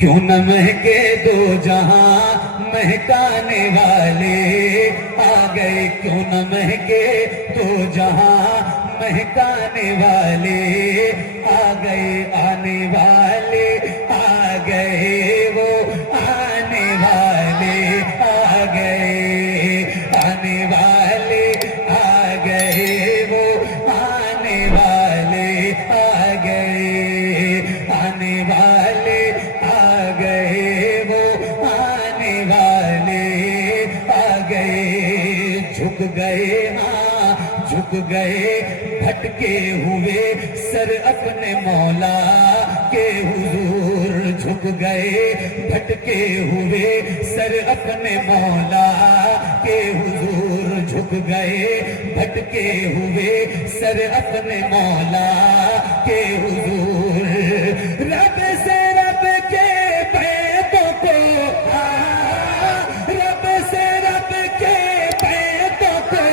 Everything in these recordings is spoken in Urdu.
کیوں نہ مہکے دو جہاں مہکانے والے آ گئے، کیوں نہ مہکے دو جہاں مہکانے والے آ گئے، آنے والے آ گئے، وہ آنے والے آ گئے، آنے والے آ گئے، وہ آنے والے آ گئے، آنے والے آ گئے، وہ آنے والے آ گئے، جھک گئے ہاں جھک گئے بھٹکے ہوئے سر اپنے مولا کے حضور، جھک گئے بھٹکے ہوئے سر اپنے مولا کے حضور، جھک گئے بھٹکے ہوئے سر اپنے مولا کے حضور، رب سے رب کے بیتوں کو رب سے رب کے بیتوں کو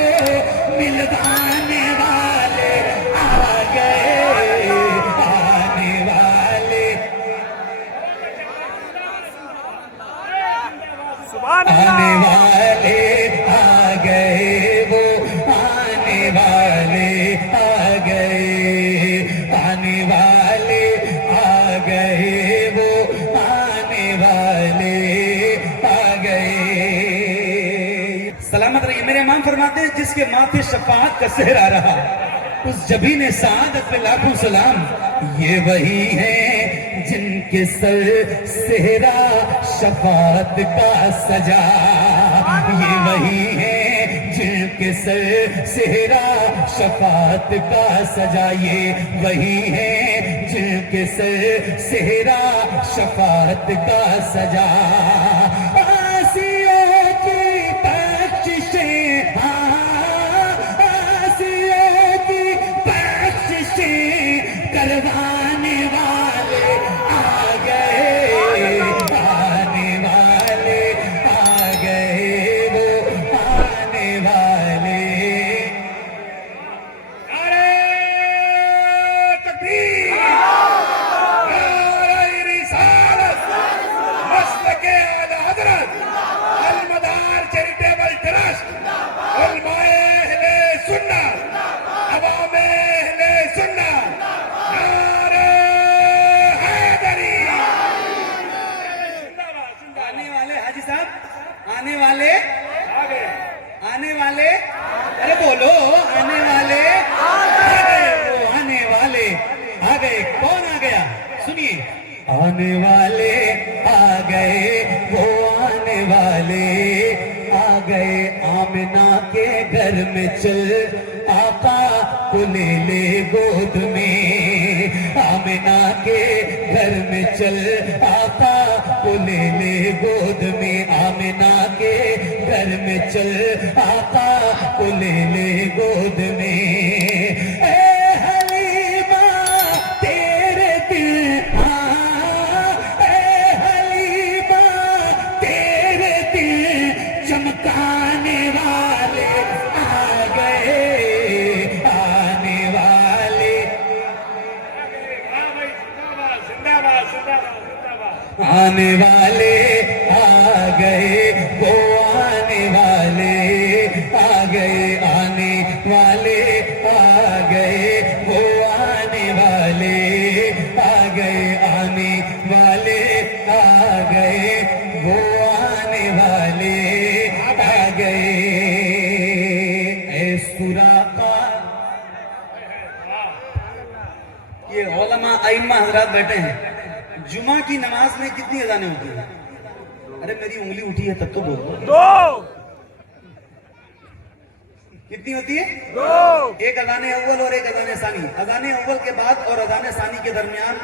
ملوانے والے آ گئے، آنے والے آنے والے آ گئے، وہ آنے والے آ گئے، آنے والے آ گئے، وہ آنے والے آ گئے۔ سلامت رہیے۔ میرے امام فرماتے ہیں جس کے ماتھے شفاعت کا سہرا رہا اس جبین سعادت پہ لاکھوں سلام، یہ وہی ہیں جن کے سر سہرا شفاعت کا سجا، یہ وہی ہیں جن کے سر سہرا شفاعت کا سجا، یہ وہی ہیں جن کے سر سہرا شفاعت کا سجا، آسیوں کی بخششیں آسیوں کی بخششیں کروانے والے آ گئے، آنے والے آ گئے، وہ آنے والے۔ نعرہ تکبیر، نعرہ رسالت، مسلک اعلی حضرت المدار چیریٹیبل ٹرسٹ، علماء اہل سنت، عوام اہل سنت، نعرہ حیدری۔ آنے والے حاجی صاحب، آنے والے آنے والے، ارے بولو آنے والے آ گئے، وہ آنے والے آ گئے۔ کون آ گیا؟ سنیے، آنے والے آ گئے، وہ آنے والے آ گئے، آمنہ کے گھر میں چل آقا کو لے لے گود میں، آمنہ کے گھر میں چل آقا کو لے لے گود میں، آمنہ کے گھر میں چل آقا کو لے لے گود میں، اے حلیمہ تیرے دل اے حلیمہ تیرے دل چمکانے والے آ گئے، آنے والے آنے والے آ گئے، وہ آنے والے آ گئے، آنے والے آ گئے، وہ آنے والے آ گئے، آنے والے آ گئے، وہ آنے والے آ گئے۔ اے سراقہ، یہ علماء ائمہ حضرات بیٹھے ہیں، جمعہ کی نماز میں کتنی اذانیں ہوتی ہیں؟ ارے میری انگلی اٹھی ہے تب تو بولو، کتنی ہوتی ہے؟ ایک اذان اول اور ایک اذان ثانی۔ اذان اول کے بعد اور اذان ثانی کے درمیان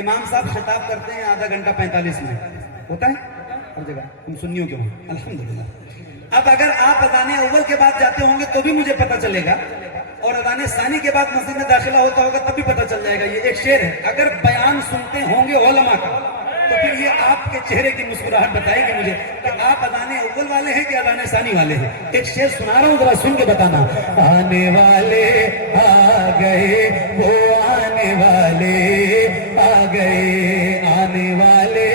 امام صاحب خطاب کرتے ہیں آدھا گھنٹہ 45 منٹ ہوتا ہے ہر جگہ، تم سنیوں کیوں الحمدللہ۔ اب اگر آپ اذان اول کے بعد جاتے ہوں گے تو بھی مجھے پتہ چلے گا، اور اذان ثانی کے بعد مسجد میں داخلہ ہوتا ہوگا تب بھی پتہ چل جائے گا۔ یہ ایک شعر ہے، اگر بیان سنتے ہوں گے علماء کا تو پھر یہ آپ کے چہرے کی مسکراہٹ بتائے گی مجھے کہ آپ اذان اول والے ہیں کہ اذان ثانی والے ہیں۔ ایک شعر سنا رہا ہوں، ذرا سن کے بتانا۔ آنے والے آ گئے، وہ آنے والے آ گئے، آنے والے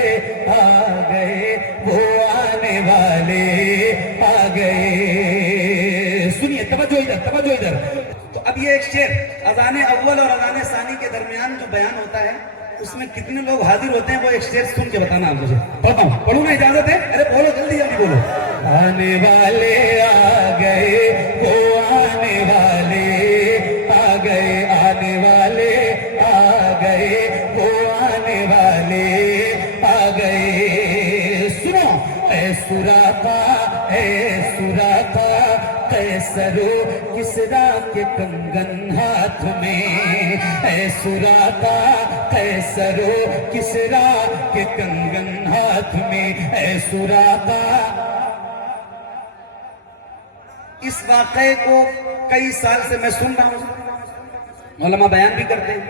آ گئے وہ آنے والے آ گئے. سنیے توجہ ادھر. تو اب یہ ایک شعر اذان اول اور اذان ثانی کے درمیان جو بیان ہوتا ہے اس میں کتنے لوگ حاضر ہوتے ہیں وہ ایک شعر سن کے بتانا. آپ مجھے پڑھتا ہوں, پڑھوں نا, اجازت ہے؟ ارے بولو جلدی بولو. آنے والے آ گئے وہ آنے والے آ گئے, آنے والے آ گئے وہ آنے والے آ گئے. سنو اے سراقا قیصرو کسریٰ کے کنگن ہاتھ میں, اے سراقا قیصرو کسریٰ کے کنگن ہاتھ میں, اے سراقا. اس واقعے کو کئی سال سے میں سن رہا ہوں, علماء بیان بھی کرتے ہیں,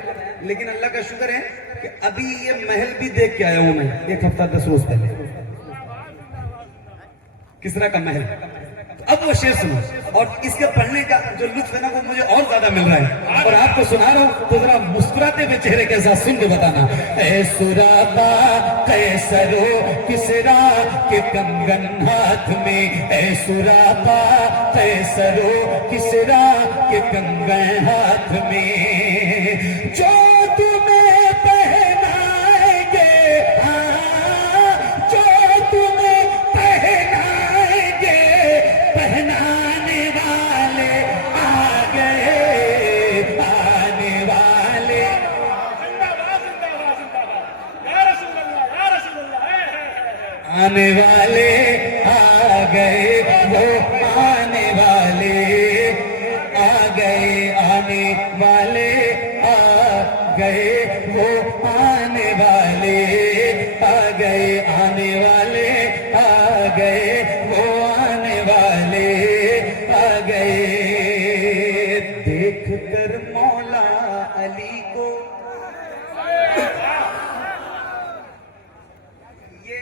لیکن اللہ کا شکر ہے کہ ابھی یہ محل بھی دیکھ کے آیا ہوں میں 1 ہفتہ 10 روز پہلے, کسریٰ کا محل. اب وہ شعر سنو, اور اس کے پڑھنے کا جو لطف ہے نا وہ مجھے اور زیادہ مل رہا ہے, اور آپ کو سنا رہا ہوں تو ذرا مسکراتے ہوئے چہرے کے ساتھ سن کے بتانا. اے سراقا قیصرو کسریٰ کے کنگن ہاتھ میں, اے سراقا قیصرو کسریٰ کے کنگن ہاتھ میں, جو تمہیں پہنائیں گے, جو تمہیں پہنائیں گے, پہنانے والے آ گئے, آنے والے. آنے والے آ گئے وہ آنے والے آ گئے, آنے والے آ گئے وہ آنے والے آ گئے, آنے والے آ گئے وہ آنے والے آ گئے. دیکھ کر مولا علی کو, یہ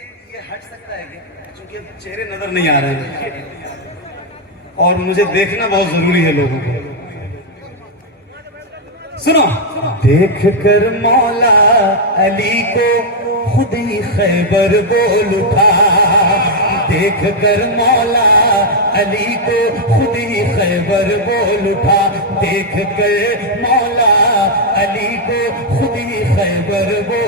ہٹ سکتا ہے کیا, چونکہ چہرے نظر نہیں آ رہے ہیں اور مجھے دیکھنا بہت ضروری ہے لوگوں کو. سنو, دیکھ کر مولا علی کو خود ہی خیبر بول اٹھا, دیکھ کر مولا علی کو خود ہی خیبر بول اٹھا, دیکھ کر مولا علی کو خود ہی خیبر بول